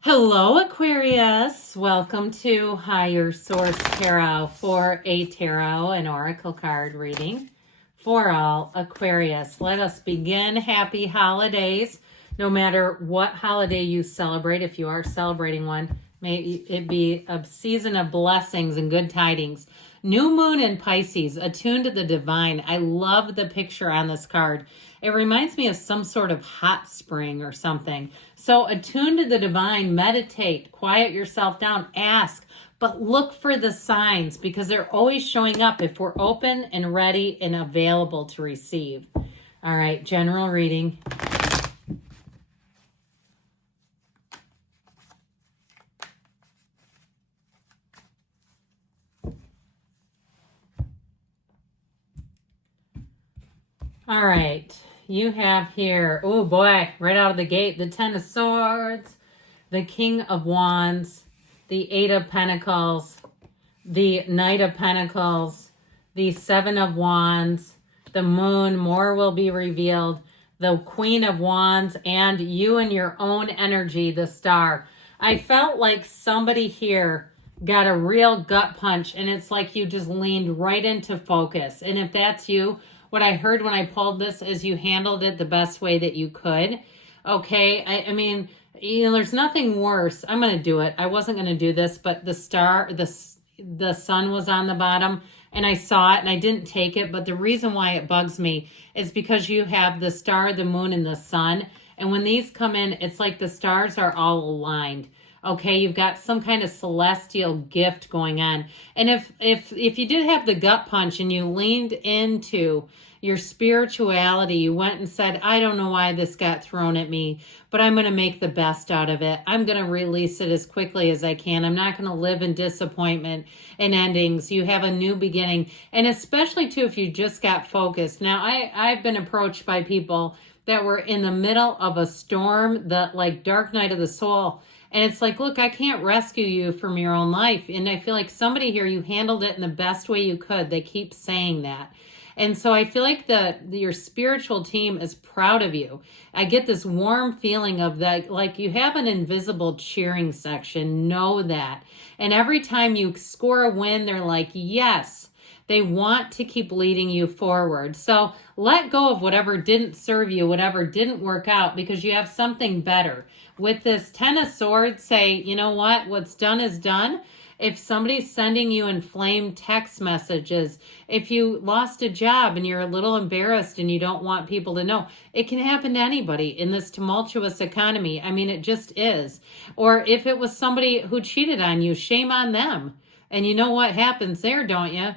Hello, Aquarius. Welcome to Higher Source Tarot for a tarot and oracle card reading for all Aquarius. Let us begin. Happy holidays. No matter what holiday you celebrate, if you are celebrating one, may it be a season of blessings and good tidings. New moon in Pisces, attuned to the divine. I love the picture on this card. It reminds me of some sort of hot spring or something. So attuned to the divine, meditate, quiet yourself down, ask, but look for the signs because they're always showing up if we're open and ready and available to receive. All right, general reading. All right, you have here, oh boy, right out of the gate, the Ten of Swords, the King of Wands, the Eight of Pentacles, the Knight of Pentacles, the Seven of Wands, the Moon, more will be revealed, the Queen of Wands, and you and your own energy, the Star. I felt like somebody here got a real gut punch, and it's like you just leaned right into focus. And if that's you, what I heard when I pulled this is you handled it the best way that you could. Okay, I mean, you know, there's nothing worse. I'm going to do it. I wasn't going to do this, but the star, the sun was on the bottom and I saw it and I didn't take it. But the reason why it bugs me is because you have the star, the moon, and the sun. And when these come in, it's like the stars are all aligned. Okay, you've got some kind of celestial gift going on. And if you did have the gut punch and you leaned into your spirituality, you went and said, I don't know why this got thrown at me, but I'm going to make the best out of it. I'm going to release it as quickly as I can. I'm not going to live in disappointment and endings. You have a new beginning. And especially too, if you just got focused. Now, I've been approached by people that were in the middle of a storm, the like dark night of the soul. And it's like, look, I can't rescue you from your own life. And I feel like somebody here, you handled it in the best way you could. They keep saying that. And so I feel like your spiritual team is proud of you. I get this warm feeling of that, like you have an invisible cheering section. Know that. And every time you score a win, they're like, yes. They want to keep leading you forward. So let go of whatever didn't serve you, whatever didn't work out, because you have something better. With this Ten of Swords, say, you know what? What's done is done. If somebody's sending you inflamed text messages, if you lost a job and you're a little embarrassed and you don't want people to know, it can happen to anybody in this tumultuous economy. I mean, it just is. Or if it was somebody who cheated on you, shame on them. And you know what happens there, don't you?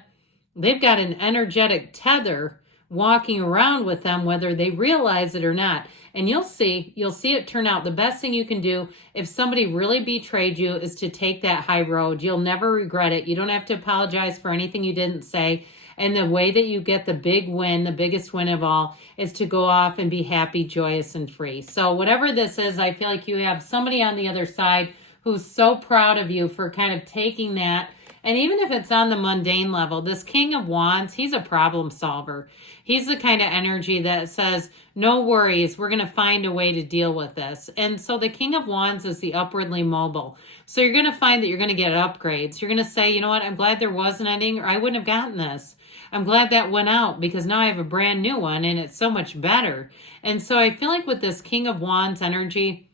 They've got an energetic tether walking around with them, whether they realize it or not. And you'll see it turn out. The best thing you can do if somebody really betrayed you is to take that high road. You'll never regret it. You don't have to apologize for anything you didn't say. And the way that you get the big win, the biggest win of all, is to go off and be happy, joyous, and free. So whatever this is, I feel like you have somebody on the other side who's so proud of you for kind of taking that. And even if it's on the mundane level, this King of Wands, he's a problem solver. He's the kind of energy that says, no worries, we're going to find a way to deal with this. And so the King of Wands is the upwardly mobile. So you're going to find that you're going to get upgrades. You're going to say, you know what, I'm glad there was an ending or I wouldn't have gotten this. I'm glad that went out because now I have a brand new one and it's so much better. And so I feel like with this King of Wands energy,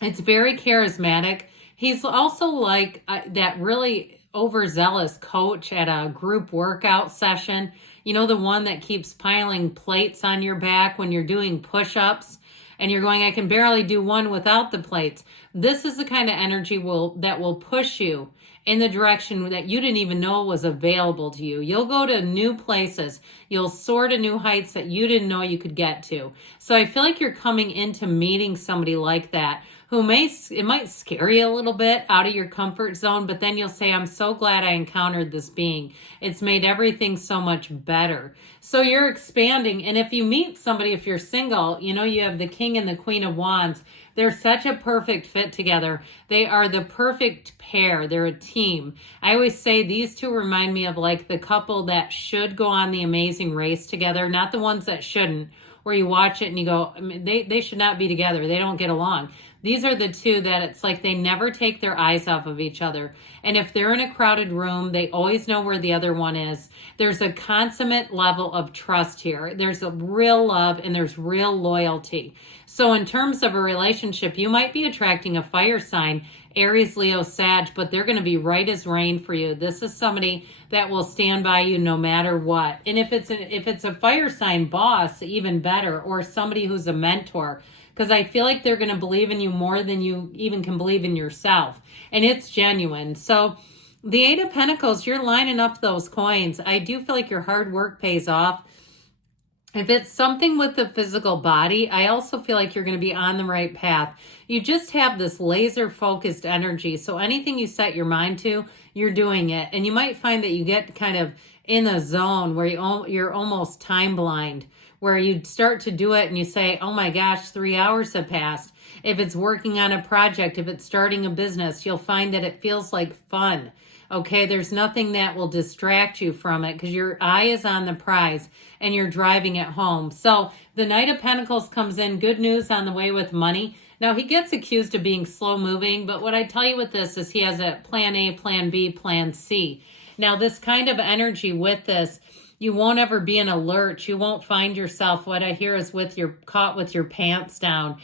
it's very charismatic. He's also like that really overzealous coach at a group workout session. You know, the one that keeps piling plates on your back when you're doing push-ups and you're going, I can barely do one without the plates. This is the kind of energy that will push you in the direction that you didn't even know was available to you. You'll go to new places. You'll soar to new heights that you didn't know you could get to. So I feel like you're coming into meeting somebody like that who it might scare you a little bit out of your comfort zone, but then you'll say, I'm so glad I encountered this being. It's made everything so much better. So you're expanding. And if you meet somebody, if you're single, you know, you have the King and the Queen of Wands. They're such a perfect fit together. They are the perfect pair. They're a team. I always say these two remind me of like the couple that should go on The Amazing Race together, not the ones that shouldn't, where you watch it and you go, I mean, they should not be together. They don't get along. These are the two that it's like they never take their eyes off of each other. And if they're in a crowded room, they always know where the other one is. There's a consummate level of trust here. There's a real love and there's real loyalty. So in terms of a relationship, you might be attracting a fire sign, Aries, Leo, Sag, but they're going to be right as rain for you. This is somebody that will stand by you no matter what. And if it's a fire sign boss, even better, or somebody who's a mentor, because I feel like they're going to believe in you more than you even can believe in yourself. And it's genuine. So the Eight of Pentacles, you're lining up those coins. I do feel like your hard work pays off. If it's something with the physical body, I also feel like you're going to be on the right path. You just have this laser focused energy. So anything you set your mind to, you're doing it. And you might find that you get kind of in a zone where you're almost time blind, where you start to do it and you say, oh my gosh, 3 hours have passed. If it's working on a project, if it's starting a business, you'll find that it feels like fun. Okay, there's nothing that will distract you from it because your eye is on the prize and you're driving it home. So the Knight of Pentacles comes in, good news on the way with money. Now he gets accused of being slow moving, but what I tell you with this is he has a plan A, plan B, plan C. Now this kind of energy with this, you won't ever be in a lurch. You won't find yourself, what I hear is caught with your pants down,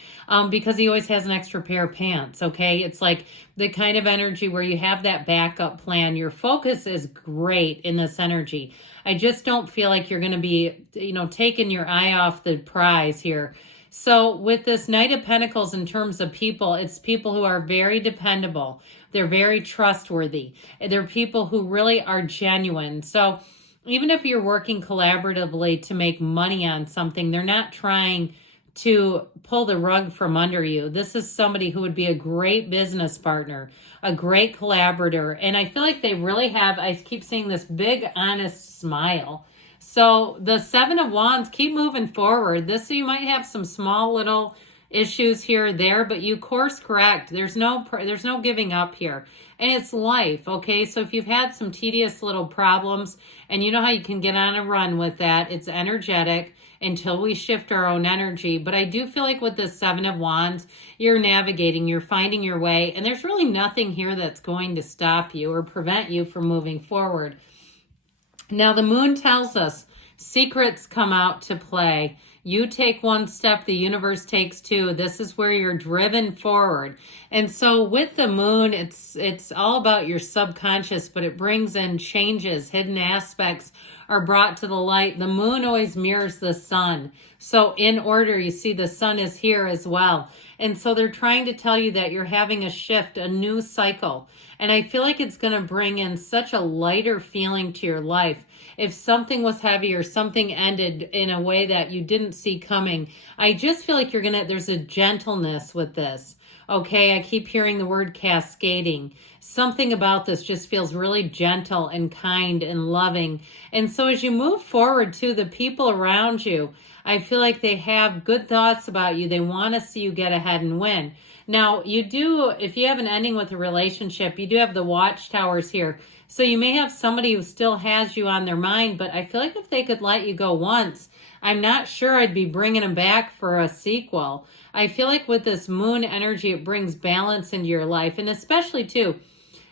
because he always has an extra pair of pants, okay? It's like the kind of energy where you have that backup plan. Your focus is great in this energy. I just don't feel like you're going to be, taking your eye off the prize here. So with this Knight of Pentacles in terms of people, it's people who are very dependable. They're very trustworthy. They're people who really are genuine. So even if you're working collaboratively to make money on something, they're not trying to pull the rug from under you. This is somebody who would be a great business partner, a great collaborator. And I feel like they really have, I keep seeing this big, honest smile. So the Seven of Wands, keep moving forward. You might have some small little issues here or there, but you course correct. There's no giving up here. And it's life, okay? So if you've had some tedious little problems and you know how you can get on a run with that, it's energetic until we shift our own energy. But I do feel like with the Seven of Wands, you're navigating, you're finding your way, and there's really nothing here that's going to stop you or prevent you from moving forward. Now the Moon tells us secrets come out to play. You take one step, the universe takes two. This is where you're driven forward. And so with the Moon, it's all about your subconscious, but it brings in changes, hidden aspects are brought to the light. The Moon always mirrors the sun. So in order, you see the sun is here as well. And so they're trying to tell you that you're having a shift, a new cycle. And I feel like it's going to bring in such a lighter feeling to your life. If something was heavy or something ended in a way that you didn't see coming, I just feel like there's a gentleness with this. Okay, I keep hearing the word cascading. Something about this just feels really gentle and kind and loving. And so as you move forward to the people around you, I feel like they have good thoughts about you. They want to see you get ahead and win. Now, if you have an ending with a relationship, you do have the watchtowers here. So you may have somebody who still has you on their mind, but I feel like if they could let you go once, I'm not sure I'd be bringing them back for a sequel. I feel like with this Moon energy, it brings balance into your life. And especially too,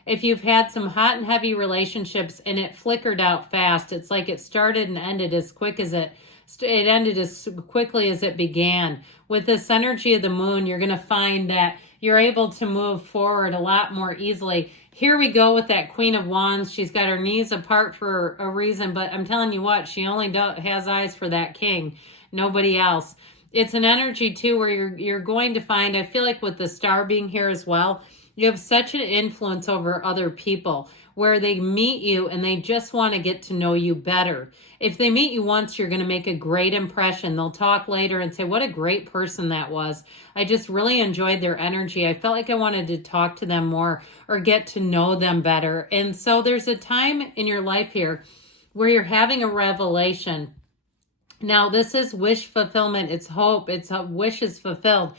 if you've had some hot and heavy relationships and it flickered out fast, it's like it started and ended as quick as it ended as quickly as it began. With this energy of the Moon, you're going to find that you're able to move forward a lot more easily. Here we go with that Queen of Wands. She's got her knees apart for a reason, but I'm telling you what, she only has eyes for that king, nobody else. It's an energy too where you're going to find, I feel like with the star being here as well, you have such an influence over other people where they meet you and they just want to get to know you better. If they meet you once, you're going to make a great impression. They'll talk later and say, what a great person that was. I just really enjoyed their energy. I felt like I wanted to talk to them more or get to know them better. And so there's a time in your life here where you're having a revelation. Now, this is wish fulfillment. It's hope. It's wishes fulfilled.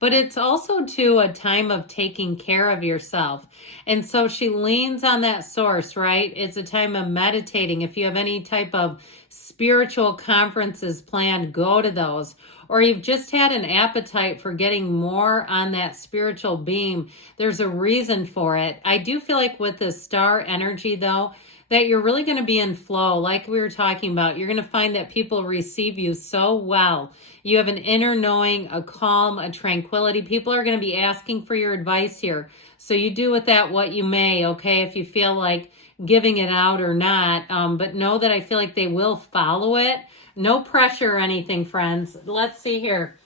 but it's also too a time of taking care of yourself. And so she leans on that source, right? It's a time of meditating. If you have any type of spiritual conferences planned, go to those. Or you've just had an appetite for getting more on that spiritual beam, there's a reason for it. I do feel like with the star energy, though, that you're really going to be in flow. Like we were talking about, you're going to find that people receive you so well. You have an inner knowing, a calm, a tranquility. People are going to be asking for your advice here. So you do with that what you may, okay, if you feel like giving it out or not. But know that I feel like they will follow it. No pressure or anything, friends. Let's see here.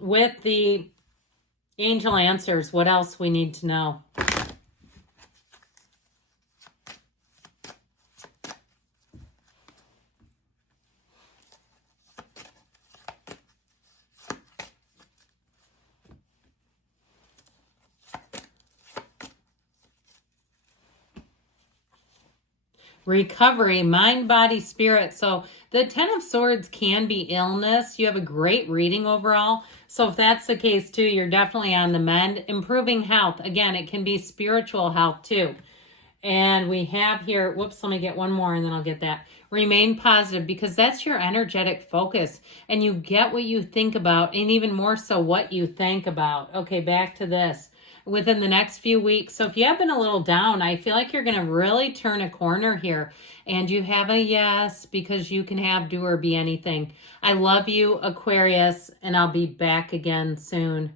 With the angel answers, what else we need to know? Recovery, mind, body, spirit. So the 10 of Swords can be illness. You have a great reading overall. So if that's the case too, you're definitely on the mend. Improving health. Again, it can be spiritual health too. And we have here, whoops, let me get one more and then I'll get that. Remain positive, because that's your energetic focus. And you get what you think about, and even more so what you think about. Okay, back to this. Within the next few weeks. So if you have been a little down, I feel like you're going to really turn a corner here. And you have a yes, because you can have, do, or be anything. I love you, Aquarius, and I'll be back again soon.